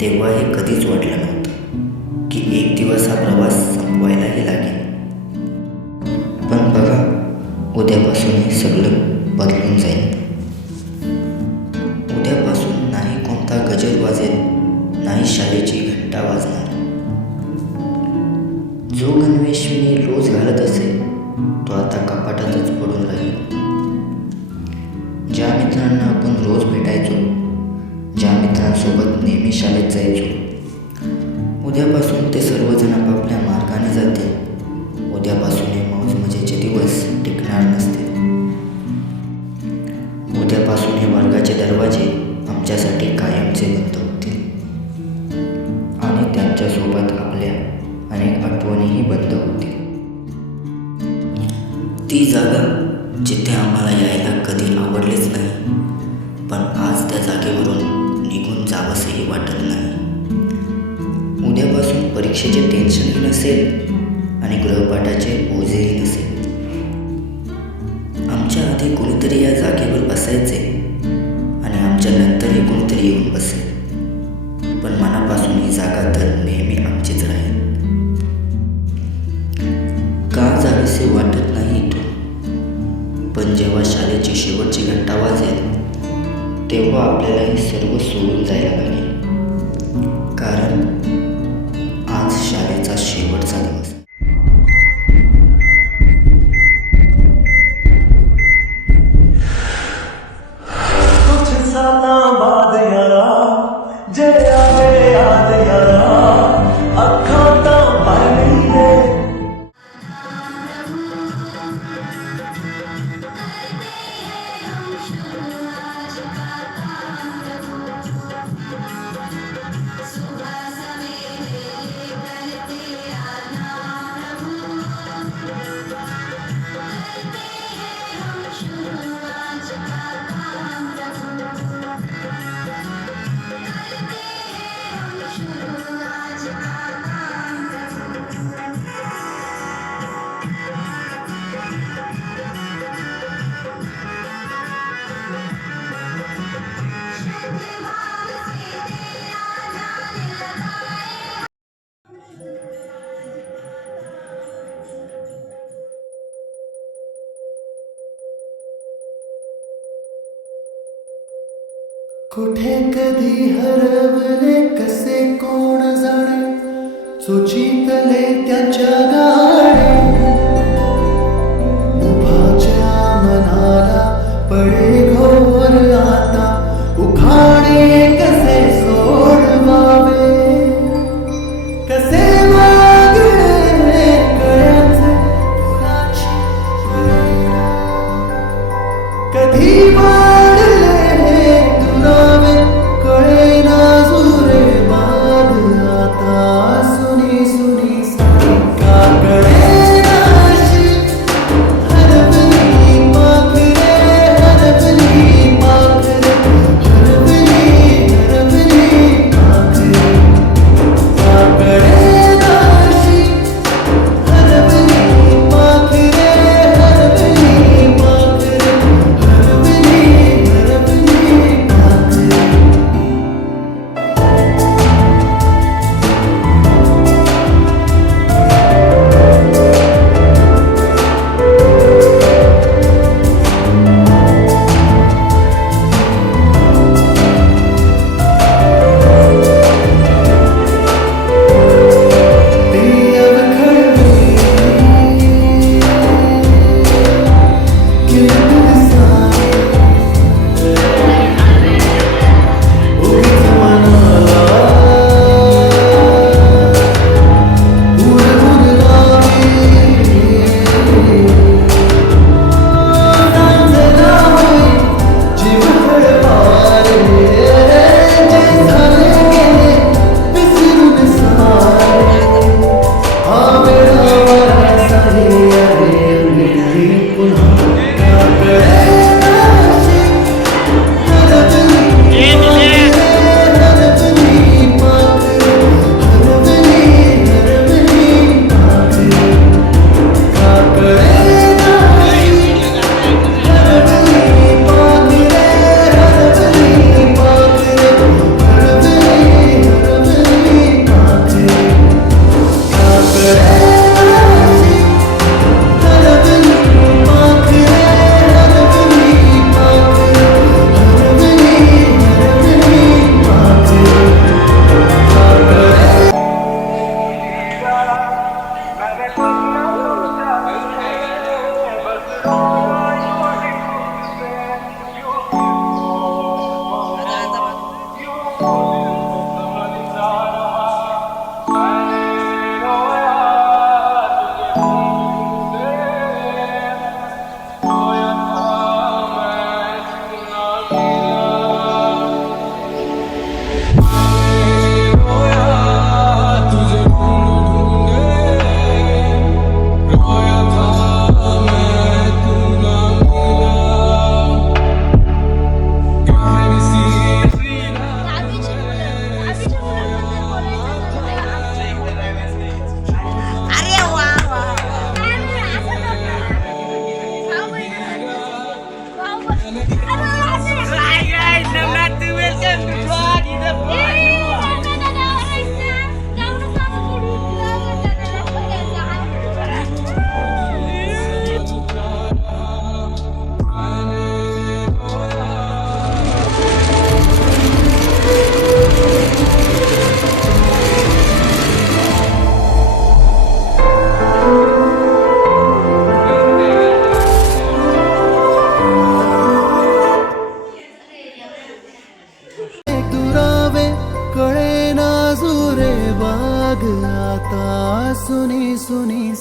तेव्हा हे कधीच वाटलं नव्हतं की एक दिवस हा प्रवास संपवायलाही लागेल. पण बघा, उद्यापासून हे सगळं बदलून जाईल. उद्यापासून नाही कोणता गजर वाजेल, नाही शाळेची घंटा वाजणार. जो गणवेश मी रोज घालत असे तो आता कपाटातच पडून राहील. ज्या मित्रांना आपण रोज भेटायचो, ज्या मित्रांसोबत नेहमी शाळेत जायचो, उद्यापासून ते सर्वजण आपापल्या मार्गाने जातील. उद्यापासून हे मौज मजेचे दिवस टिकणार नसतील. उद्यापासून हे वर्गाचे दरवाजे आमच्यासाठी कायमचे बंद होतील आणि त्यांच्यासोबत आपल्या अनेक आठवणीही बंद होतील. ती जागा जिथे आम्हाला यायला कधी आवडलेच नाही, पण आज त्या जागेवरून निघून जावंसही वाटत नाही. उद्यापासून परीक्षेचे टेन्शनही नसेल आणि गृहपाठाचे ओझेही नसेल. आमच्या आधी कोणीतरी या जागेवर बसायचे आणि आमच्या नंतरही कोणीतरी येऊन बसेल, पण मनापासून ही जागा तर नेहमी आमचीच राहील. का जावेसे वाटत नाही इथून, पण जेव्हा शाळेची शेवटची घंटा वाजेल तेव्हा आपल्याला हे सर्व सोडून जायला लागेल. कारण आज शाळेचा शेवटचा दिवस. कुछ सालां बाद यारा जे आवे याद यारा अखां तां भर गई ने. कुठे कधी हरवले कसे कोण जाणे, चोचीतले त्याच्या गाणे. मुभाच्या मनाला पडे घोर आता, उखाणे कसे सोडवावे, कसे वागणे कळ्याचे फुलाची वेळ. कधी कळे जग आता सुनी सुनी